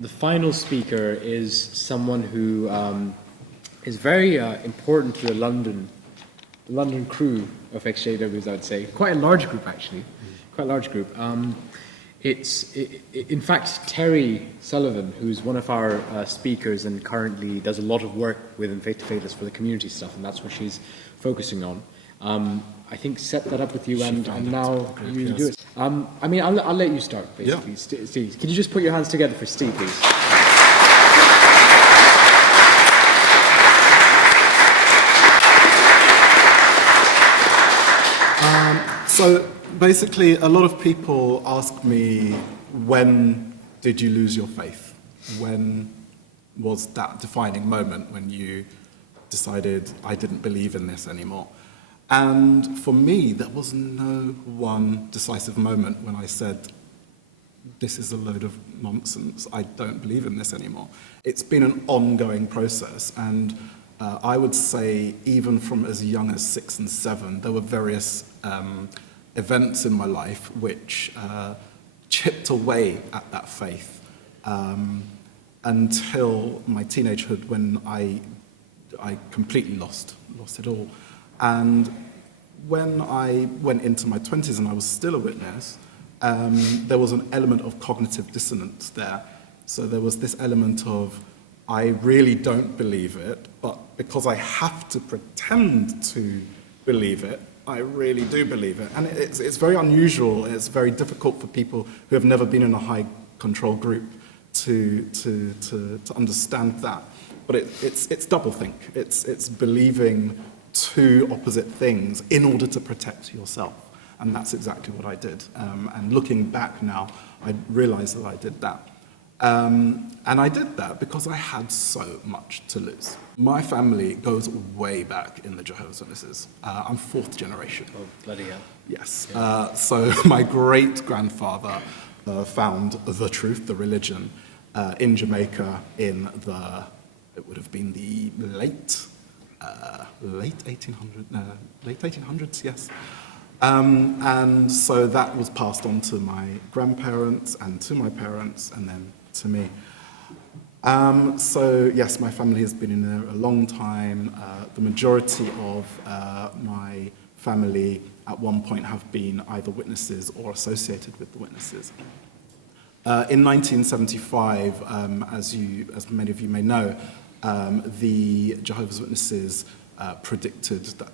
the final speaker is someone who is very important to the London crew of XJWs, I would say. Quite a large group, actually. Quite a large group. In fact, Terry Sullivan, who's one of our speakers and currently does a lot of work within Faith to Faithless for the community stuff, and that's what she's focusing on. I think set that up with you, and now you do it. I mean, I'll let you start, basically. Yeah. Steve, could you just put your hands together for Steve, please? So basically, a lot of people ask me, when did you lose your faith? When was that defining moment when you decided, I didn't believe in this anymore? And for me, there was no one decisive moment when I said, this is a load of nonsense, I don't believe in this anymore. It's been an ongoing process, and I would say even from as young as 6 and 7, there were various events in my life which chipped away at that faith until my teenagehood, when I completely lost it all. And when I went into my 20s and I was still a witness, there was an element of cognitive dissonance there. So there was this element of, I really don't believe it, but because I have to pretend to believe it, I really do believe it. And it's very unusual, it's very difficult for people who have never been in a high control group to understand that. But it's doublethink. It's believing two opposite things in order to protect yourself. And that's exactly what I did. And looking back now, I realize that I did that. And I did that because I had so much to lose. My family goes way back in the Jehovah's Witnesses. I'm 4th generation. Oh, bloody hell. Yes. Yeah. So my great-grandfather found the truth, the religion, in Jamaica in it would have been the late 1800s, yes. And so that was passed on to my grandparents and to my parents and then to me. So yes, my family has been in there a long time. The majority of my family at one point have been either witnesses or associated with the witnesses. In 1975, as many of you may know, the Jehovah's Witnesses predicted that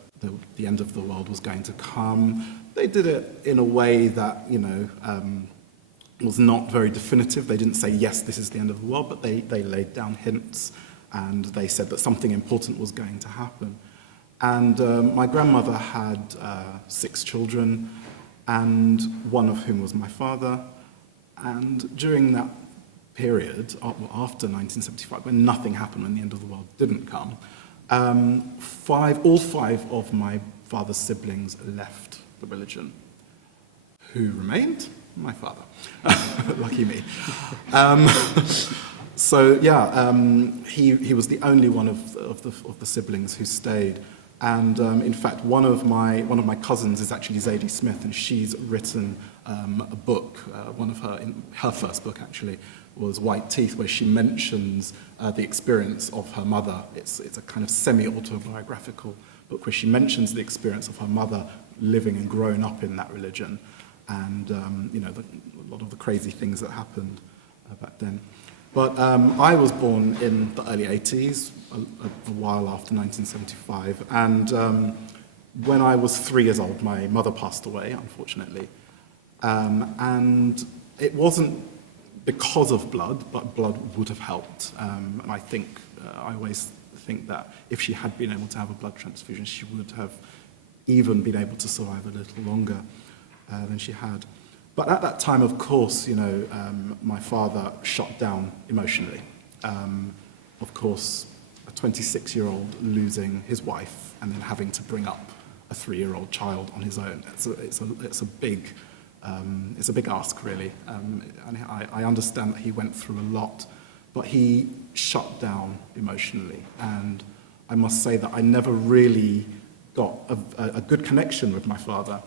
the end of the world was going to come. They did it in a way that, was not very definitive. They didn't say, yes, this is the end of the world, but they laid down hints, and they said that something important was going to happen. And my grandmother had 6 children, and one of whom was my father. And during that period, after 1975, when nothing happened, when the end of the world didn't come, all 5 of my father's siblings left the religion. Who remained? My father. Lucky me. He was the only one of the siblings who stayed. And in fact, one of my cousins is actually Zadie Smith, and she's written a book. Her first book actually was White Teeth, where she mentions the experience of her mother. It's a kind of semi-autobiographical book where she mentions the experience of her mother living and growing up in that religion, and a lot of the crazy things that happened back then. But I was born in the early 80s, a while after 1975, and when I was 3 years old, my mother passed away, unfortunately. And it wasn't because of blood, but blood would have helped. And I always think that if she had been able to have a blood transfusion, she would have even been able to survive a little longer than she had. But at that time, of course, my father shut down emotionally. Of course, a 26-year-old losing his wife and then having to bring up a 3-year-old child on his own. It's a big ask, really. And I understand that he went through a lot, but he shut down emotionally. And I must say that I never really got a good connection with my father.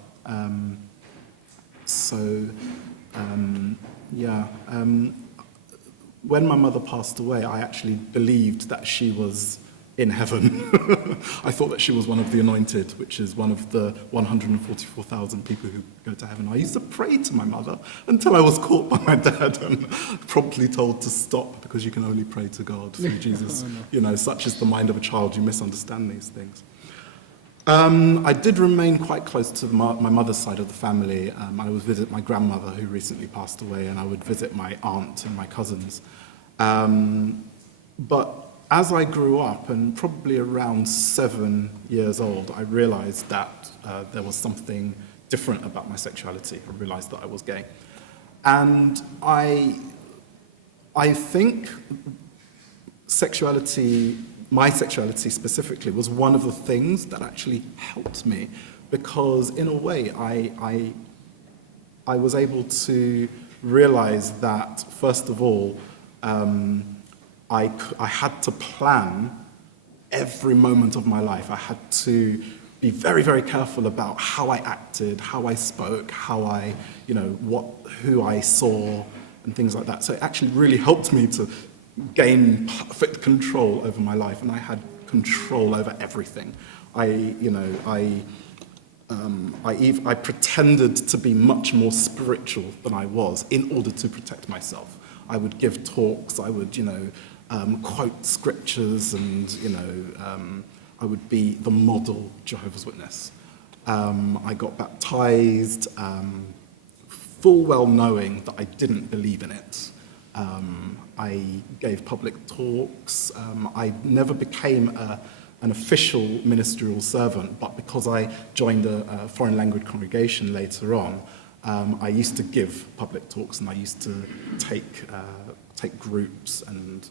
when my mother passed away, I actually believed that she was in heaven. I thought that she was one of the anointed, which is one of the 144,000 people who go to heaven. I used to pray to my mother until I was caught by my dad and promptly told to stop because you can only pray to God through Jesus. Oh, no. You know, such is the mind of a child, you misunderstand these things. I did remain quite close to my mother's side of the family. I would visit my grandmother, who recently passed away, and I would visit my aunt and my cousins. But as I grew up, and probably around 7 years old, I realized that there was something different about my sexuality. I realized that I was gay. And I think my sexuality specifically, was one of the things that actually helped me, because in a way I was able to realize that, first of all, I had to plan every moment of my life. I had to be very, very careful about how I acted, how I spoke, who I saw, and things like that. So it actually really helped me to gain perfect control over my life, and I had control over everything. I pretended to be much more spiritual than I was in order to protect myself. I would give talks, I would, quote scriptures, and, I would be the model Jehovah's Witness. I got baptized, full well knowing that I didn't believe in it. I gave public talks. I never became an official ministerial servant, but because I joined a foreign language congregation later on, I used to give public talks, and I used to take groups and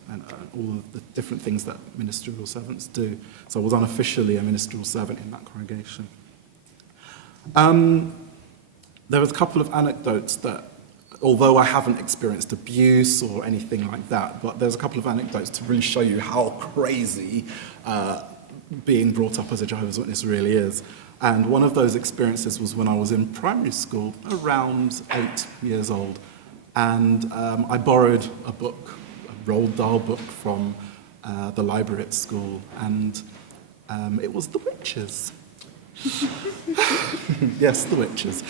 all of the different things that ministerial servants do. So I was unofficially a ministerial servant in that congregation. There was a couple of anecdotes that, although I haven't experienced abuse or anything like that, but there's a couple of anecdotes to really show you how crazy being brought up as a Jehovah's Witness really is. And one of those experiences was when I was in primary school, around 8 years old, and I borrowed a book, a Roald Dahl book from the library at school, and it was The Witches. Yes, The Witches.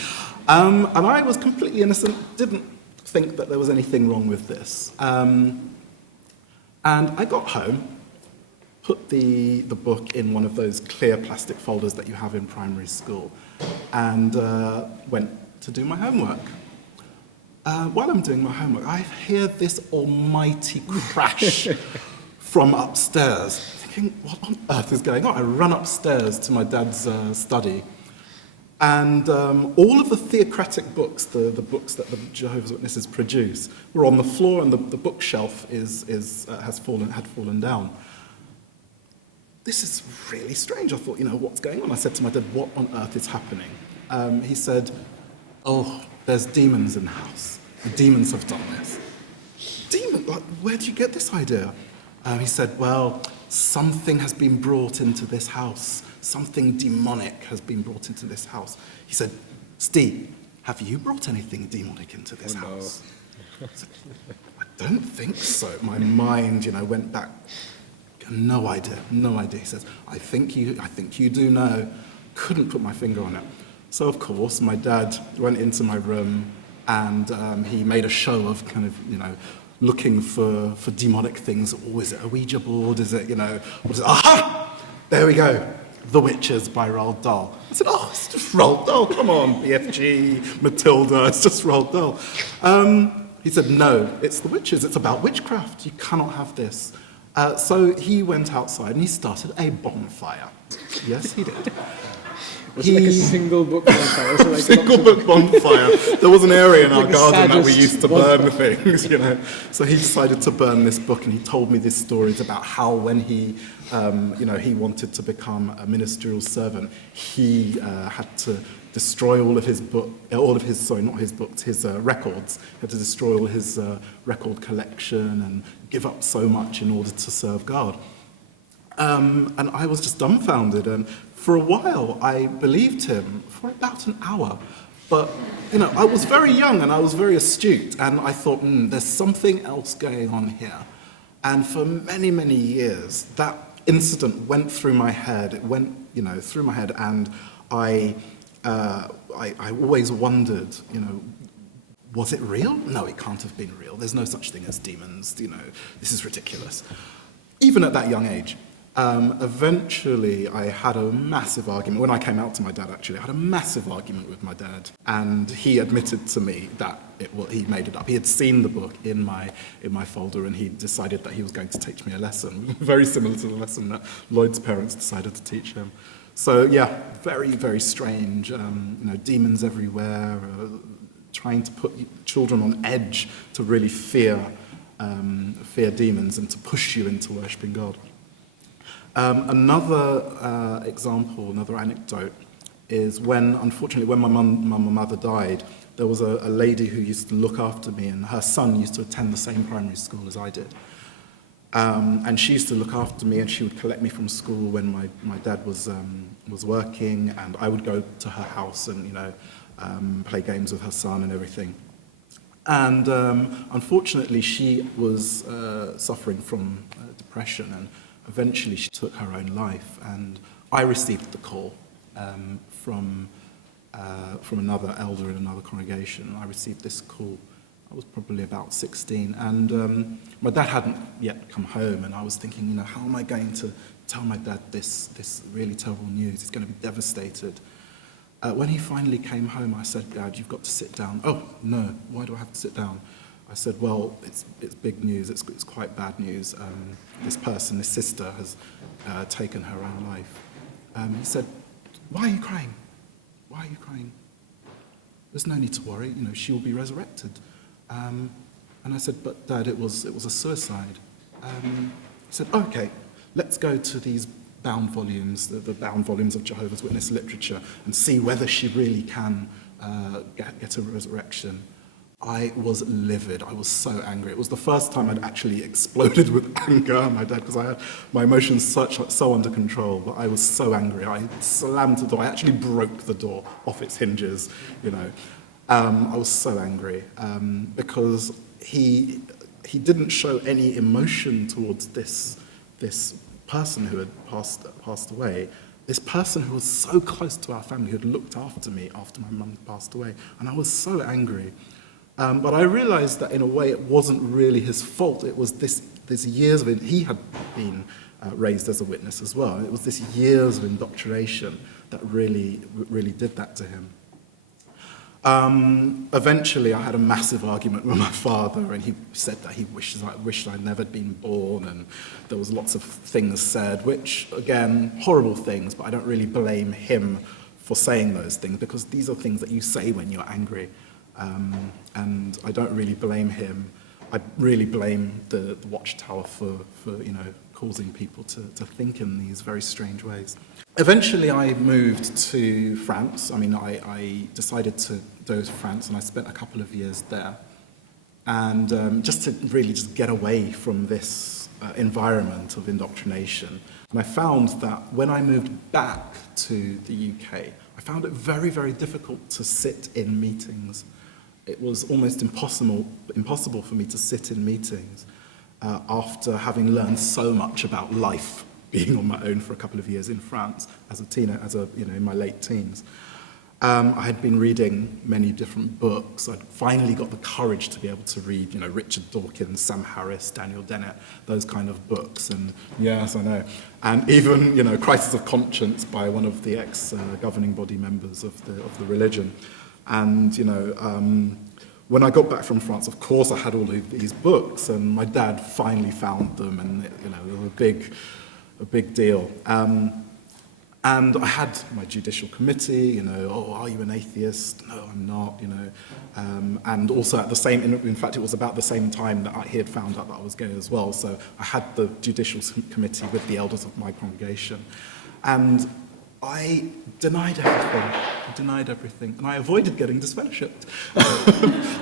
And I was completely innocent, didn't think that there was anything wrong with this. And I got home, put the book in one of those clear plastic folders that you have in primary school, and went to do my homework. While I'm doing my homework, I hear this almighty crash from upstairs, thinking, what on earth is going on? I run upstairs to my dad's study, and all of the theocratic books, the books that the Jehovah's Witnesses produce, were on the floor, and the bookshelf had fallen down. This is really strange. I thought, what's going on? I said to my dad, what on earth is happening? He said, oh, there's demons in the house. The demons have done this. Demon? Like, where did you get this idea? He said, well, something has been brought into this house. Something demonic has been brought into this house. He said, Steve, have you brought anything demonic into this house? I said, I don't think so. My mind, went back. No idea. He says, I think you do know. Couldn't put my finger on it. So, of course, my dad went into my room, and he made a show of kind of, looking for demonic things. Oh, is it a Ouija board? Is it, what is it? Aha! There we go. The Witches by Roald Dahl. I said, oh, it's just Roald Dahl. Come on, BFG, Matilda, it's just Roald Dahl. He said, no, it's The Witches. It's about witchcraft. You cannot have this. So he went outside and he started a bonfire. Yes, he did. Was it like a single book bonfire? So like single book bonfire. There was an area in our like garden that we saddest used to burn things, So he decided to burn this book, and he told me these stories about how when he, he wanted to become a ministerial servant, he had to destroy all of his records. He had to destroy all his record collection and give up so much in order to serve God. And I was just dumbfounded, and for a while I believed him for about an hour. But, you know, I was very young and I was very astute, and I thought, there's something else going on here. And for many, many years, that incident went through my head. It went, you know, through my head, and I always wondered, you know, was it real? No, it can't have been real. There's no such thing as demons, you know, this is ridiculous. Even at that young age. Eventually, I had a massive argument. When I came out to my dad, actually, I had a massive argument with my dad, and he admitted to me that he made it up. He had seen the book in my folder, and he decided that he was going to teach me a lesson, very similar to the lesson that Lloyd's parents decided to teach him. So yeah, very, very strange. You know, demons everywhere, trying to put children on edge to really fear demons and to push you into worshipping God. Another example, another anecdote, is unfortunately, when my mother died, there was a lady who used to look after me, and her son used to attend the same primary school as I did. And she used to look after me, and she would collect me from school when my dad was working, and I would go to her house and, you know, play games with her son and everything. And unfortunately, she was suffering from depression, and eventually she took her own life, and I received the call from another elder in another congregation. I received this call. I was probably about 16, and my dad hadn't yet come home, and I was thinking, you know, how am I going to tell my dad this really terrible news? He's going to be devastated. When he finally came home, I said, Dad, you've got to sit down. Oh, no, why do I have to sit down? I said, well, it's big news, it's quite bad news. This sister, has taken her own life. He said, why are you crying? Why are you crying? There's no need to worry, you know, she will be resurrected. And I said, but Dad, it was a suicide. He said, okay, let's go to these bound volumes, the bound volumes of Jehovah's Witness literature, and see whether she really can get a resurrection. I was livid. I was so angry. It was the first time I'd actually exploded with anger at my dad, because I had my emotions so under control. But I was so angry. I slammed the door. I actually broke the door off its hinges. You know, I was so angry because he didn't show any emotion towards this person who had passed away. This person who was so close to our family, who had looked after me after my mum passed away, and I was so angry. But I realized that in a way it wasn't really his fault. It was this years of it. He had been raised as a witness as well. It was this years of indoctrination that really did that to him. Eventually, I had a massive argument with my father, and he said that he wished I'd never been born, and there was lots of things said, which, again, horrible things, but I don't really blame him for saying those things, because these are things that you say when you're angry. And I don't really blame him. I really blame the Watchtower for you know, causing people to think in these very strange ways. Eventually, I moved to France. I mean, I decided to go to France, and I spent a couple of years there. And just to really just get away from this environment of indoctrination. And I found that when I moved back to the UK, I found it very, very difficult to sit in meetings. It was almost impossible for me to sit in meetings after having learned so much about life, being on my own for a couple of years in France as a teenager, in my late teens. I had been reading many different books. I'd finally got the courage to be able to read, Richard Dawkins, Sam Harris, Daniel Dennett, those kind of books. And yes, I know. And even, Crisis of Conscience by one of the ex-governing body members of the religion. And, when I got back from France, of course, I had all of these books, and my dad finally found them, and, it was a big deal. And I had my judicial committee, are you an atheist? No, I'm not, And also at the same, in fact, it was about the same time that he had found out that I was gay as well. So I had the judicial committee with the elders of my congregation. And I denied everything. And I avoided getting disfellowshipped.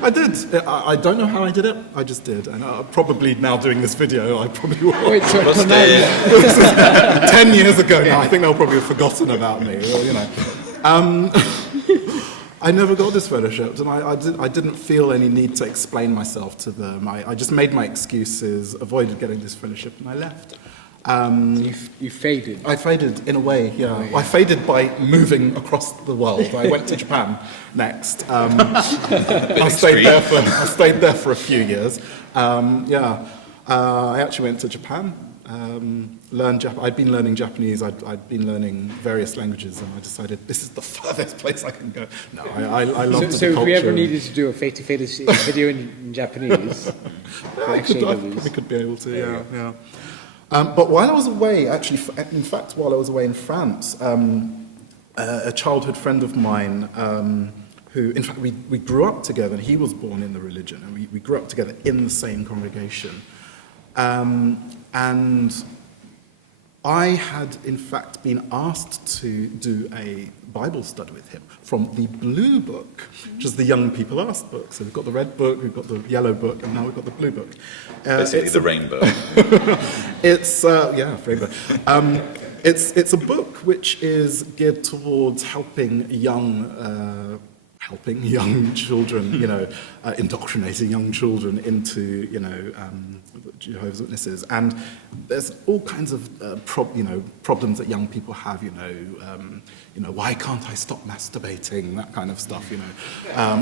I did. I don't know how I did it. I just did. And probably now doing this video, I probably will. Wait, so 10 years ago now, I think they'll probably have forgotten about me. I never got disfellowshipped, and I didn't feel any need to explain myself to them. I just made my excuses, avoided getting disfellowshipped, and I left. You faded. I faded in a way, yeah. I faded by moving across the world. I went to Japan next. I stayed there for a few years. I actually went to Japan. I'd been learning Japanese. I'd been learning various languages, and I decided this is the furthest place I can go. No, I loved the culture. So if we ever needed to do a face-to-face video in Japanese, I probably could be able to. Yeah. But while I was away, actually, in fact, while I was away in France, a childhood friend of mine, who, in fact, we grew up together, and he was born in the religion, and we grew up together in the same congregation. And I had, in fact, been asked to do a Bible study with him from the Blue Book, which is the Young People Ask book. So we've got the Red Book, we've got the Yellow Book, and now we've got the Blue Book. Basically the rainbow. Rainbow. It's a book which is geared towards helping young children, indoctrinating young children into, Jehovah's Witnesses. And there's all kinds of problems that young people have, why can't I stop masturbating, that kind of stuff,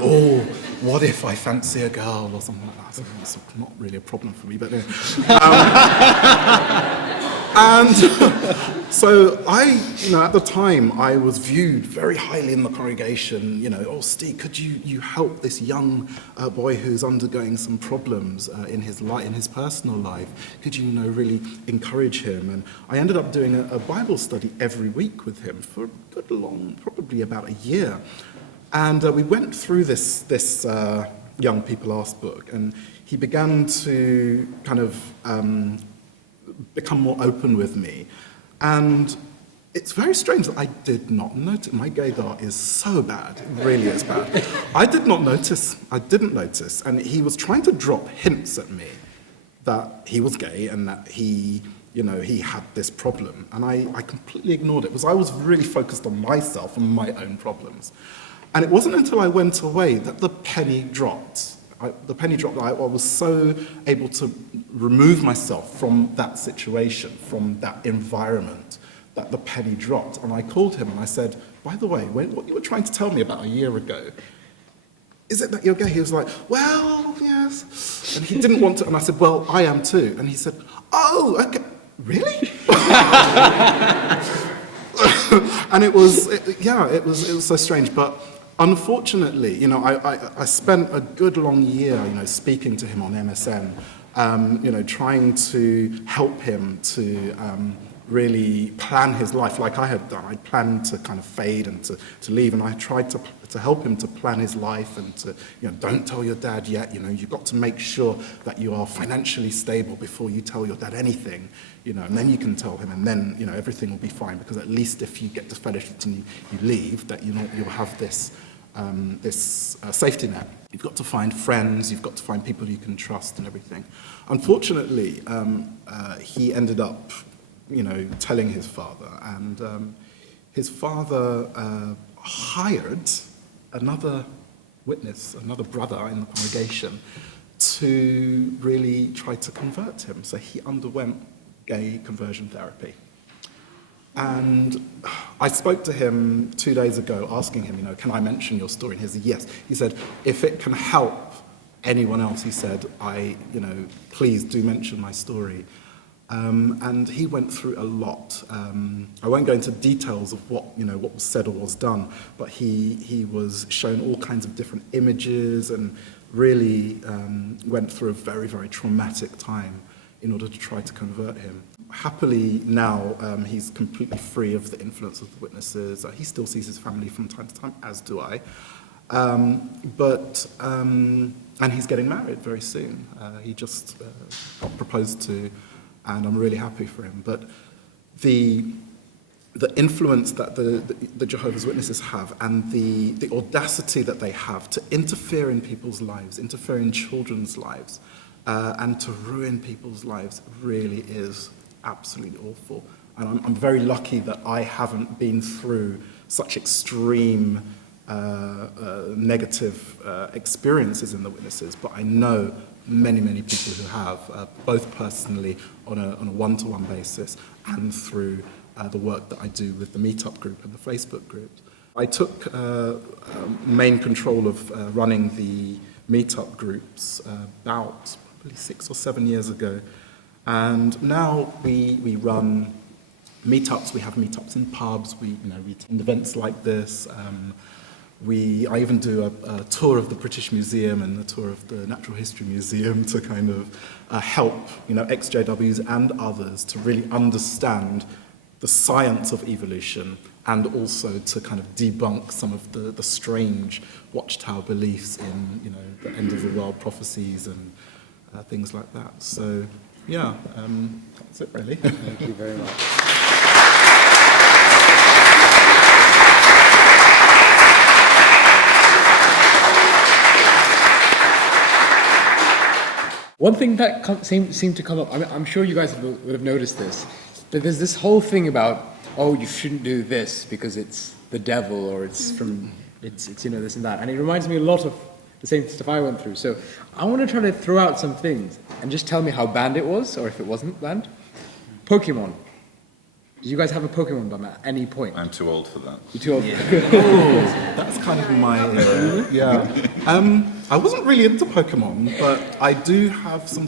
or what if I fancy a girl or something like that. It's not really a problem for me, but anyway. And so at the time, I was viewed very highly in the congregation, Steve, could you help this young boy who's undergoing some problems in his personal life? Could you, really encourage him? And I ended up doing a Bible study every week with him for a good long, probably about a year. And we went through this Young People Ask book, and he began to kind of become more open with me. And it's very strange that I did not notice. My gaydar is so bad, it really is bad. I didn't notice, and he was trying to drop hints at me that he was gay and that he had this problem. And I completely ignored it, because I was really focused on myself and my own problems. And it wasn't until I went away that the penny dropped. I was so able to remove myself from that situation, from that environment, that the penny dropped. And I called him and I said, by the way, what you were trying to tell me about a year ago, is it that you're gay? He was like, well, yes. And he didn't want to, and I said, well, I am too. And he said, oh, okay, really? And it was so strange. But unfortunately, I spent a good long year, speaking to him on MSN, trying to help him to really plan his life like I had done. I planned to kind of fade and to leave, and I tried to help him to plan his life and to, don't tell your dad yet, you've got to make sure that you are financially stable before you tell your dad anything, and then you can tell him, and then, everything will be fine, because at least if you get disfellowshipped and you leave, that you'll have this safety net. You've got to find friends, you've got to find people you can trust and everything. Unfortunately, he ended up, telling his father, and his father hired another witness, another brother in the congregation, to really try to convert him. So he underwent gay conversion therapy. And I spoke to him 2 days ago, asking him, can I mention your story? And he said, yes. He said, if it can help anyone else, he said, please do mention my story. And he went through a lot. I won't go into details of what was said or was done, but he was shown all kinds of different images and really went through a very, very traumatic time in order to try to convert him. Happily now, he's completely free of the influence of the witnesses. He still sees his family from time to time, as do I. And he's getting married very soon. He just got proposed to, and I'm really happy for him. But the influence that the Jehovah's Witnesses have, and the audacity that they have to interfere in people's lives, interfere in children's lives, and to ruin people's lives, really is absolutely awful. And I'm very lucky that I haven't been through such extreme negative experiences in the witnesses, but I know many, many people who have, both personally on a one-to-one basis and through the work that I do with the Meetup group and the Facebook group. I took main control of running the Meetup groups about probably 6 or 7 years ago, and now we run meetups. We have meetups in pubs. We attend events like this. I even do a tour of the British Museum and a tour of the Natural History Museum to kind of help ex-JWs and others to really understand the science of evolution, and also to kind of debunk some of the strange watchtower beliefs in the end of the world prophecies and things like that. So yeah, that's it really. Thank you very much. One thing that seemed to come up, I'm sure you guys would have noticed this, that there's this whole thing about, oh, you shouldn't do this because it's the devil, or it's this and that. And it reminds me a lot of the same stuff I went through. So I want to try to throw out some things and just tell me how banned it was, or if it wasn't banned. Pokemon. Did you guys have a Pokemon ban at any point? I'm too old for that. You're too old. That's kind of my yeah. I wasn't really into Pokemon, but I do have some.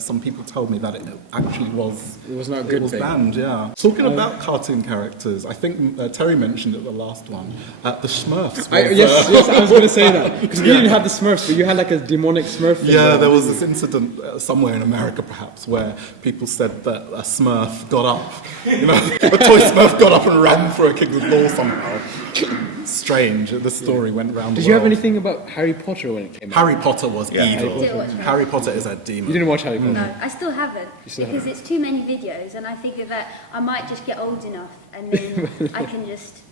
Some people told me that it actually was. It was not a good It was thing. banned, yeah. Talking about cartoon characters, I think Terry mentioned it the last one. The Smurfs. Yes, I was going to say that. Because you didn't have the Smurfs, but you had like a demonic Smurf thing. Yeah, there was this incident somewhere in America, perhaps, where people said that a Smurf got up, a toy Smurf got up and ran for a king's ball somehow. Strange. The story went round. Did you have anything about Harry Potter when it came out? Harry Potter was evil. I didn't watch Harry Potter is a demon. You didn't watch Harry Potter? No, I still haven't, still because it's too many videos, and I figure that I might just get old enough, and then I can just.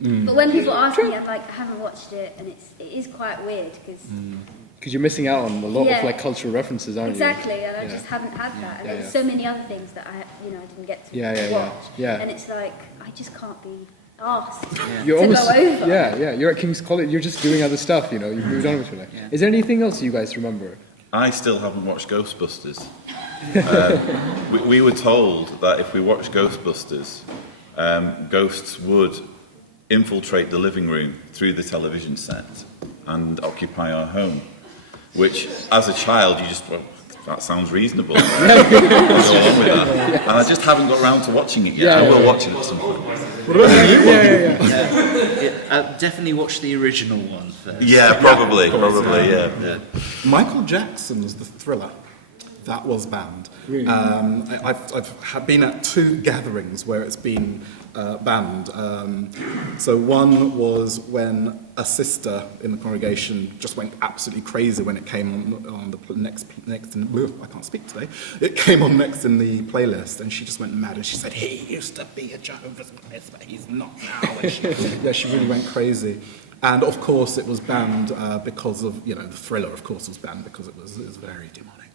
But when people ask me, I'm like, I haven't watched it, and it is quite weird because. Because you're missing out on a lot Yeah. of like cultural references, aren't Exactly, and I Yeah. just haven't had that. And Yeah, there's yeah. so many other things that I didn't get to Yeah. watch. And it's like, I just can't be asked You're to almost, go over. Yeah. You're at King's College. You're just doing other stuff. You've moved on with your life. Is there anything else you guys remember? I still haven't watched Ghostbusters. We were told that if we watched Ghostbusters, ghosts would infiltrate the living room through the television set and occupy our home. Which, as a child, you just, well, that sounds reasonable. Go along with that. And I just haven't got around to watching it yet. I will watch it at some point. Definitely watch the original one first. Yeah, probably, yeah. Michael Jackson's The Thriller. That was banned. Really? I've been at 2 gatherings where it's been banned. So one was when a sister in the congregation just went absolutely crazy when it came on the next in, I can't speak today. It came on next in the playlist, and she just went mad, and she said, "He used to be a Jehovah's Witness, but he's not now." And she really went crazy. And of course, it was banned because of The Thriller. Of course, was banned because it was very demonic.